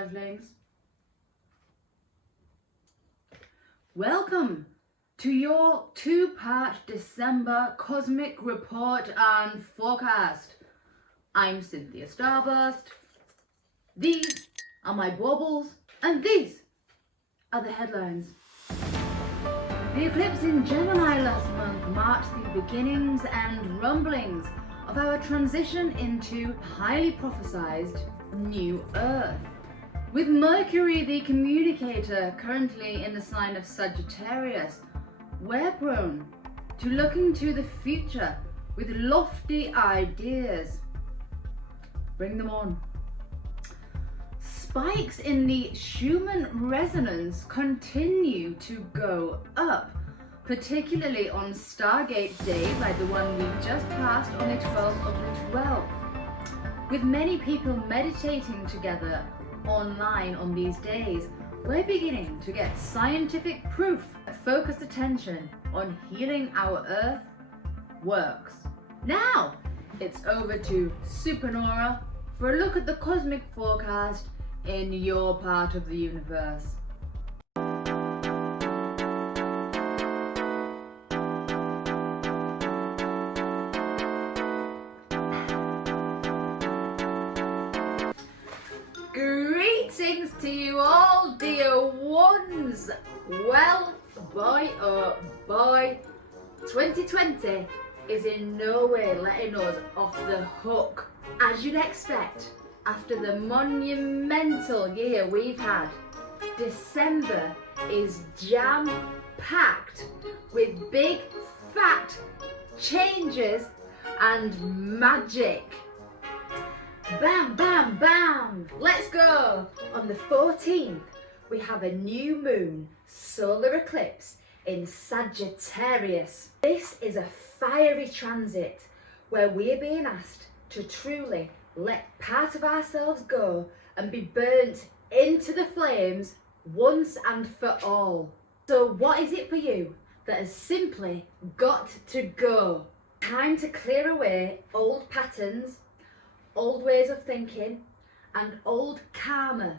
Earthlings. Welcome to your two-part December cosmic report and forecast. I'm Cynthia Starburst. These are my baubles and these are the headlines. The eclipse in Gemini last month marked the beginnings and rumblings of our transition into highly prophesized new Earth. With Mercury, the communicator, currently in the sign of Sagittarius, we're prone to looking to the future with lofty ideas. Bring them on. Spikes in the Schumann resonance continue to go up, particularly on Stargate days like the one we just passed on the 12th of the 12th. With many people meditating together online on these days, we're beginning to get scientific proof that focused attention on healing our Earth works. Now, it's over to Supernora for a look at the cosmic forecast in your part of the universe. Greetings to you all, dear ones. Well, boy oh boy, 2020 is in no way letting us off the hook. As you'd expect, after the monumental year we've had, December is jam-packed with big fat changes and magic. Bam, bam, bam! Let's go! On the 14th, we have a new moon solar eclipse in Sagittarius. This is a fiery transit where we're being asked to truly let part of ourselves go and be burnt into the flames once and for all. So what is it for you that has simply got to go? Time to clear away old patterns, old ways of thinking and old karma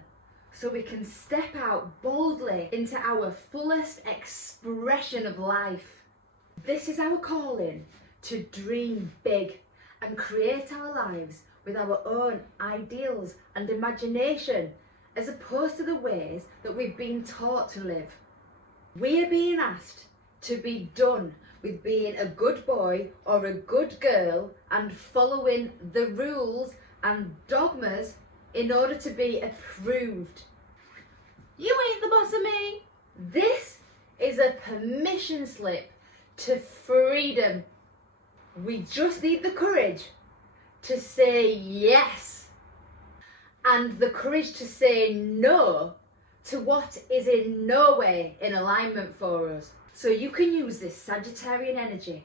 so we can step out boldly into our fullest expression of life. This is our calling to dream big and create our lives with our own ideals and imagination, as opposed to the ways that we've been taught to live. We're being asked to be done with being a good boy or a good girl and following the rules and dogmas in order to be approved. You ain't the boss of me. This is a permission slip to freedom. We just need the courage to say yes and the courage to say no to what is in no way in alignment for us. So you can use this Sagittarian energy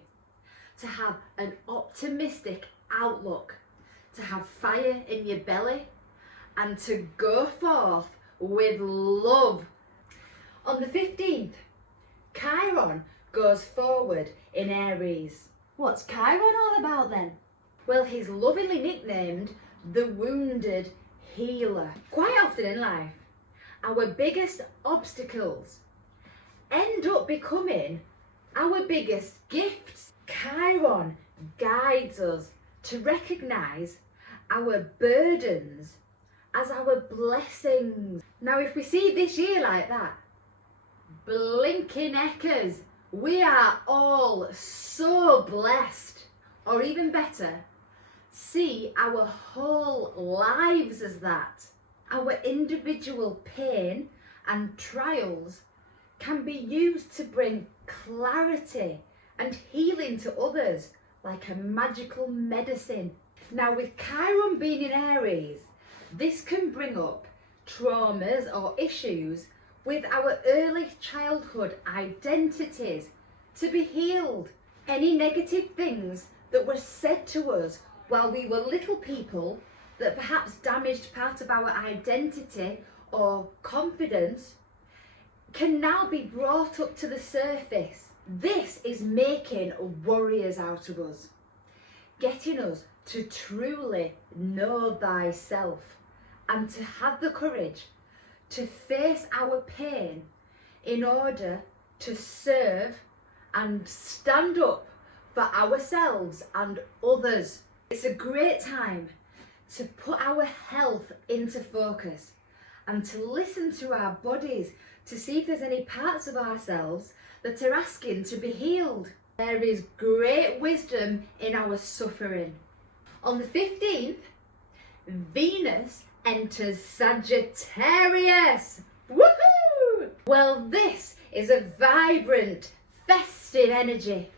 to have an optimistic outlook, to have fire in your belly and to go forth with love. On the 15th, Chiron goes forward in Aries. What's Chiron all about then? Well, he's lovingly nicknamed the Wounded Healer. Quite often in life, our biggest obstacles end up becoming our biggest gifts. Chiron guides us to recognise our burdens as our blessings. Now, if we see this year like that, blinking heckers, we are all so blessed. Or even better, see our whole lives as that. Our individual pain and trials can be used to bring clarity and healing to others like a magical medicine. Now, with Chiron being in Aries, this can bring up traumas or issues with our early childhood identities to be healed. Any negative things that were said to us while we were little people that perhaps damaged part of our identity or confidence can now be brought up to the surface. This is making warriors out of us, getting us to truly know thyself and to have the courage to face our pain in order to serve and stand up for ourselves and others. It's a great time to put our health into focus and to listen to our bodies to see if there's any parts of ourselves that are asking to be healed. There is great wisdom in our suffering. On the 15th, Venus enters Sagittarius. Woohoo! Well, this is a vibrant, festive energy.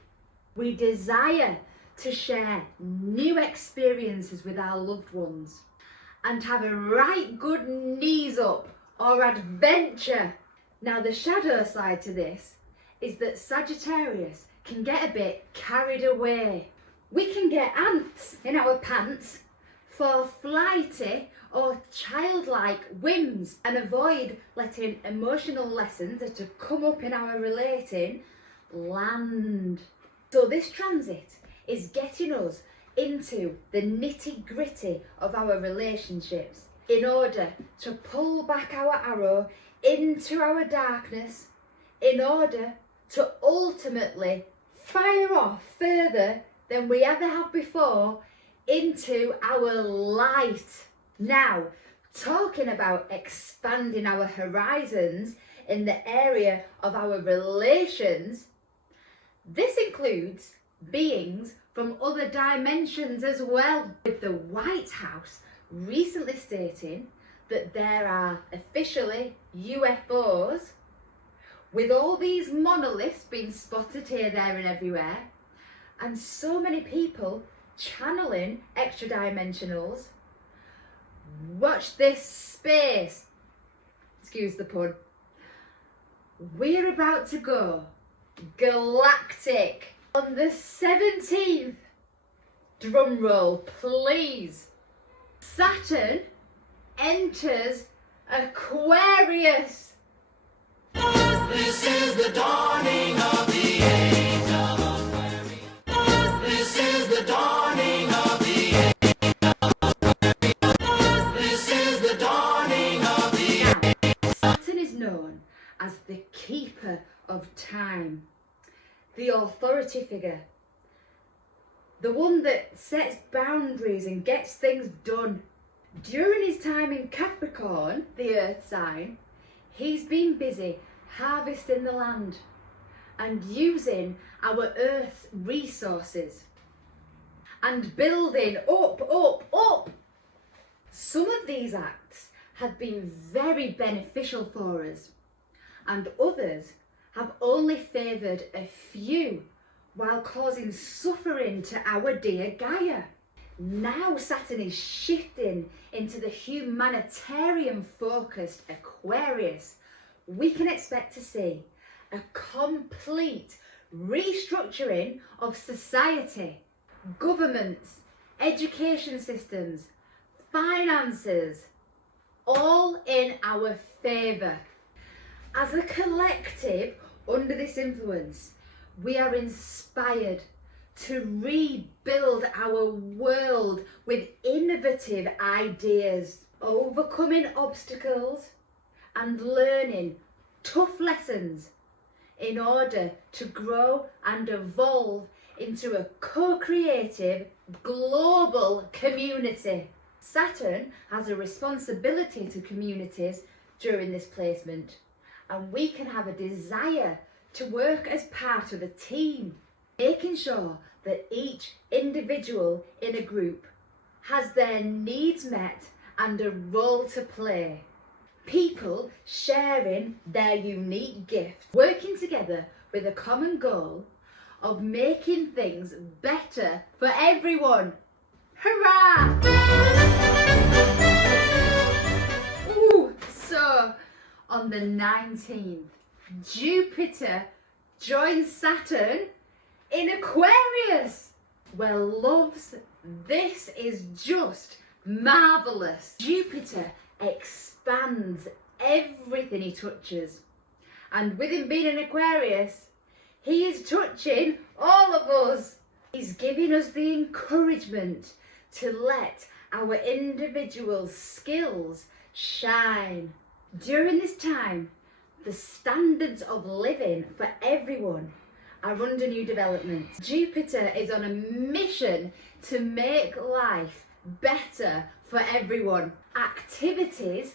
We desire to share new experiences with our loved ones and have a right good knees up or adventure. Now, the shadow side to this is that Sagittarius can get a bit carried away. We can get ants in our pants for flighty or childlike whims and avoid letting emotional lessons that have come up in our relating land. So this transit is getting us into the nitty-gritty of our relationships in order to pull back our arrow into our darkness, in order to ultimately fire off further than we ever have before into our light. Now, talking about expanding our horizons in the area of our relations, this includes beings from other dimensions as well, with the White House recently stating that there are officially UFOs, with all these monoliths being spotted here, there and everywhere, and so many people channeling extra dimensionals. Watch this space, excuse the pun. We're about to go galactic on the 17th. Drum roll, please. Saturn enters Aquarius. This is the dawning of the age of Aquarius. This is the dawning of the age of Aquarius. This is the dawning of the age. Saturn is known as the keeper of time, the authority figure, the one that sets boundaries and gets things done. During his time in Capricorn, the earth sign, he's been busy harvesting the land and using our earth's resources and building up. Some of these acts have been very beneficial for us, and others have only favoured a few while causing suffering to our dear Gaia. Now Saturn is shifting into the humanitarian focused Aquarius. We can expect to see a complete restructuring of society, governments, education systems, finances, all in our favour. As a collective under this influence, we are inspired to rebuild our world with innovative ideas, overcoming obstacles and learning tough lessons in order to grow and evolve into a co-creative global community. Saturn has a responsibility to communities during this placement, and we can have a desire to work as part of a team, making sure that each individual in a group has their needs met and a role to play. People sharing their unique gifts, working together with a common goal of making things better for everyone. Hurrah! Ooh, so on the 19th, Jupiter joins Saturn in Aquarius. Well, loves, this is just marvellous. Jupiter expands everything he touches, and with him being in Aquarius, he is touching all of us. He's giving us the encouragement to let our individual skills shine. During this time, the standards of living for everyone are under new development. Jupiter is on a mission to make life better for everyone. Activities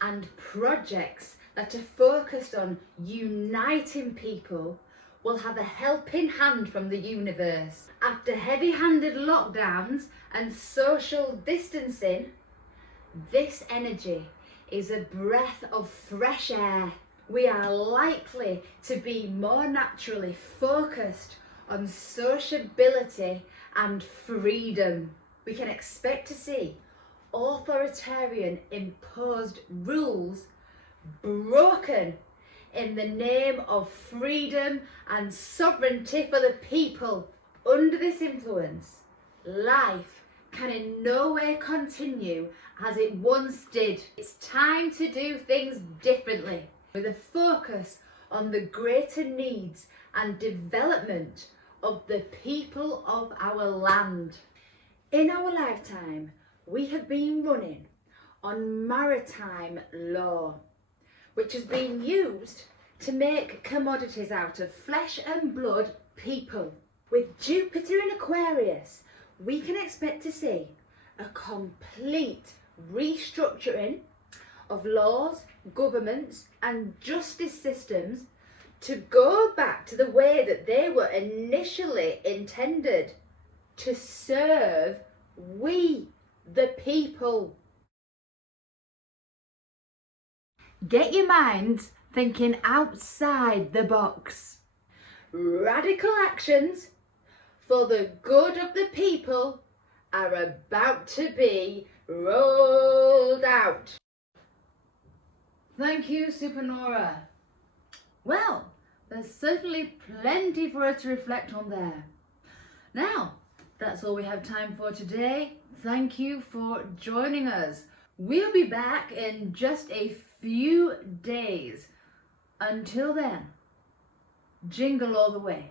and projects that are focused on uniting people will have a helping hand from the universe. After heavy-handed lockdowns and social distancing, this energy is a breath of fresh air. We are likely to be more naturally focused on sociability and freedom. We can expect to see authoritarian imposed rules broken in the name of freedom and sovereignty for the people. Under this influence, life can in no way continue as it once did. It's time to do things differently, with a focus on the greater needs and development of the people of our land. In our lifetime, we have been running on maritime law, which has been used to make commodities out of flesh and blood people. With Jupiter in Aquarius, we can expect to see a complete restructuring of laws, governments and justice systems to go back to the way that they were initially intended, to serve we, the people. Get your minds thinking outside the box. Radical actions for the good of the people are about to be rolled out. Thank you, Supernora. Well, there's certainly plenty for us to reflect on there. Now, that's all we have time for today. Thank you for joining us. We'll be back in just a few days. Until then, jingle all the way.